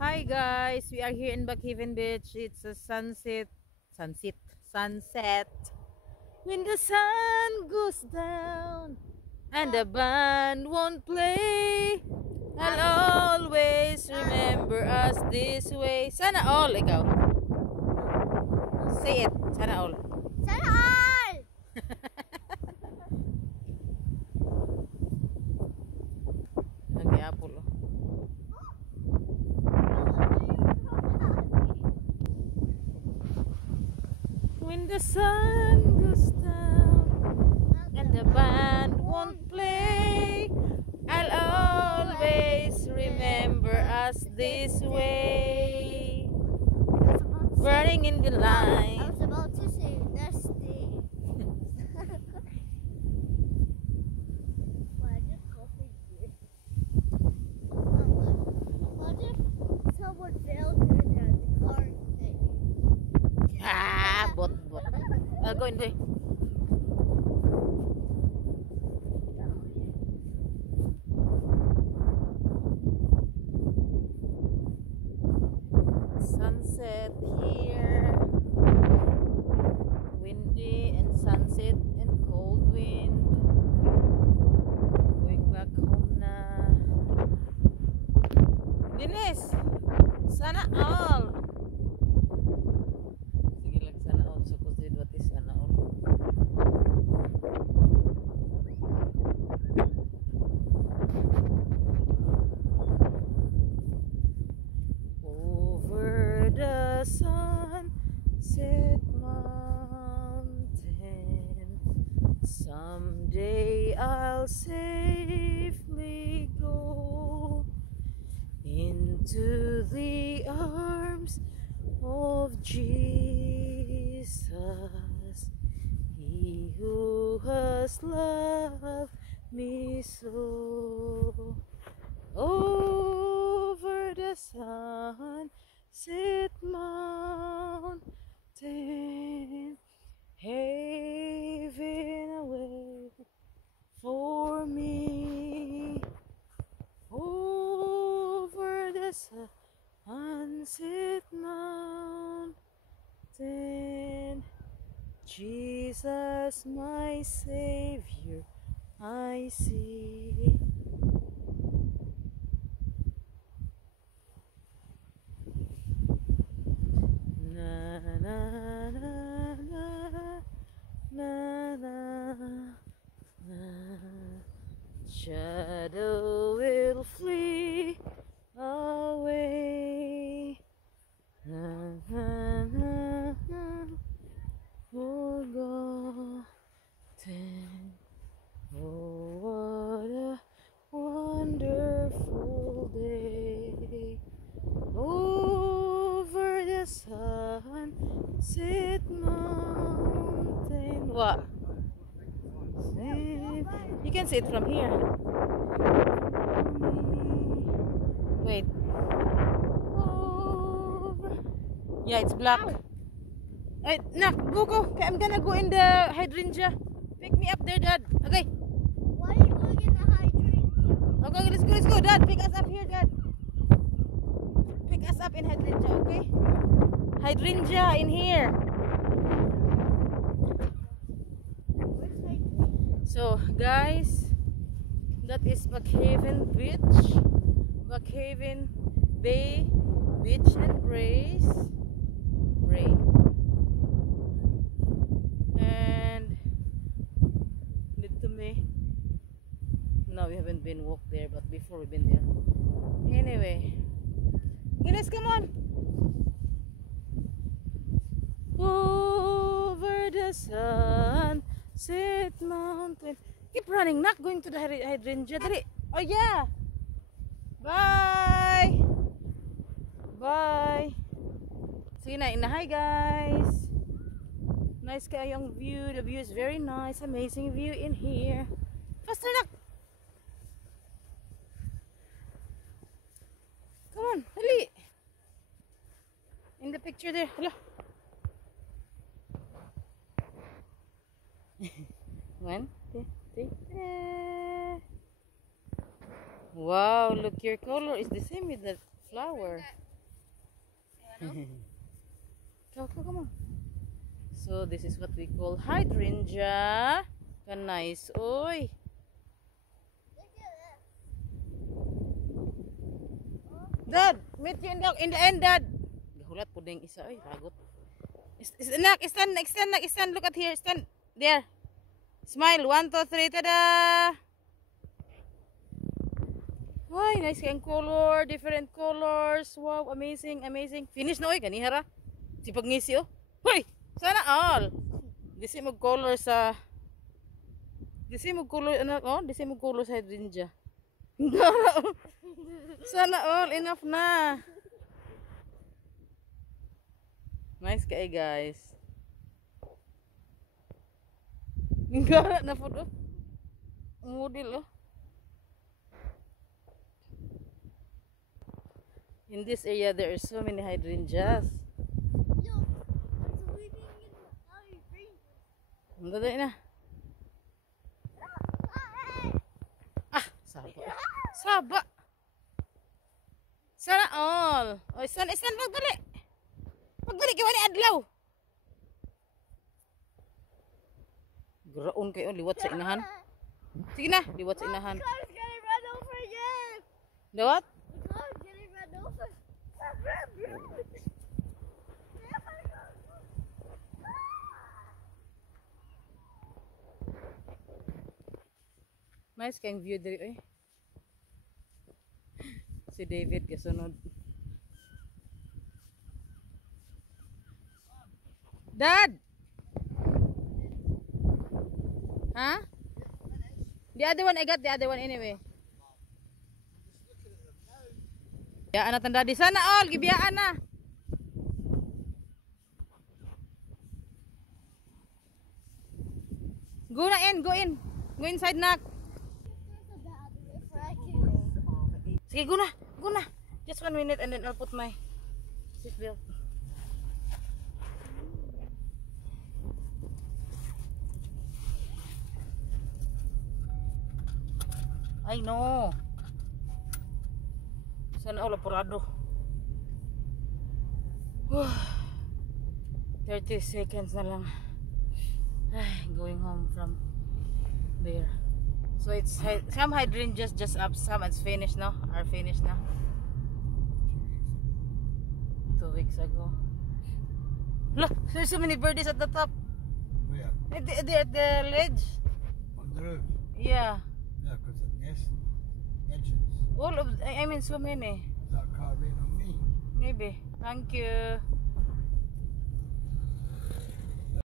Hi guys, we are here in Backhaven Beach. It's a sunset. When the sun goes down and the band won't play, I'll always remember us this way. Sana all, ikaw. Say it. Sana all. Sana all! Okay, Apple. When the sun goes down and the band won't play, I'll always remember us this way. Burning in the I line. was about to say Dusty. Why just coffee here? What if someone failed in the car thing? Bot. I'll go in there. Sunset here. Windy and sunset and cold wind. Going back home na. Dinis! Sana all! Sige lang, sana all. So, kasi what is sana all? Over the sunset mountain, someday I'll safely go into the arms of Jesus, He who has loved me so. Over the sunset mountain, heaven away for me. Over the sunset mountain, Jesus my Savior I see. Na na na na na na na. Shadow will flee away. Na na na na. Forgotten. Oh, what a wonderful day. Over the sunset mountain. What? You can see it from here. Wait. Over. Yeah, it's black. Wait, Nak, go. Okay, I'm gonna go in the hydrangea. Pick me up there, Dad. Okay. Why are you going in the hydrangea? Okay, let's go, Dad. Pick us up here, Dad. Pick us up in hydrangea, okay? Hydrangea in here. Where's hydrangea? So, guys, that is Backhaven Beach. Backhaven Bay Beach and Brace. Ray. And dito me. No, we haven't been walked there, but before we've been there. Anyway. Guys, come on. Over the sunset mountain. Keep running, not going to the hydrangea. Dali. Oh yeah. Bye. Bye. Sige na, hi guys. Nice kayong view. The view is very nice. Amazing view in here. Faster, nak. Come on, dali. In the picture there. Hello. One, two, three. Wow, look, your color is the same with the flower. Come on. So this is what we call hydrangea. Nice, oy. Look at this. Dad, meet you in the end, Dad. Gahulat po ding isa, oy, ragot. Stand, look at here, stand there. Smile, 1, 2, 3, tada! Ay, nice kayong color, different colors. Wow, amazing. Finish na, oy, ganihara. Sipag ngisi, oh. Hoy, sana all. Disi mo color sa... Disi mo color sa hydrangea. Sana all, enough na. Nice kay guys. Gara na po do. Model oh. In this area there are so many hydrangeas. Yo, it's swimming in the hydrangea. Ang daday na. Ah, Saba. Sana all. Oy, stand magdali. Magdali kay wani adlaw. Graon kayo liwat sa inahan. Sige na, liwat sa inahan. The car's getting run over again. Dawat? The car's getting run over. Nice kayong view diri oy. Si David kasunod. Dad! Huh? The other one, I got the other one anyway. Biyaan na tanda di sana all, gibiyaan na. Go in. Go inside nak. There's a bad way for I can go. Sige, go na. Just 1 minute and then I'll put my seatbelt. Ay no. Sana all apurado. 30 seconds na lang. Ay, going home from there. So it's some hydrangeas just up, some it's finished now. Are finished now. 2 weeks ago. Look, there's so many birdies at the top. Where? At the ledge. On the roof? Yeah. Yeah, because of the edges. All of, I mean so many. Is that car being on me? Maybe. Thank you.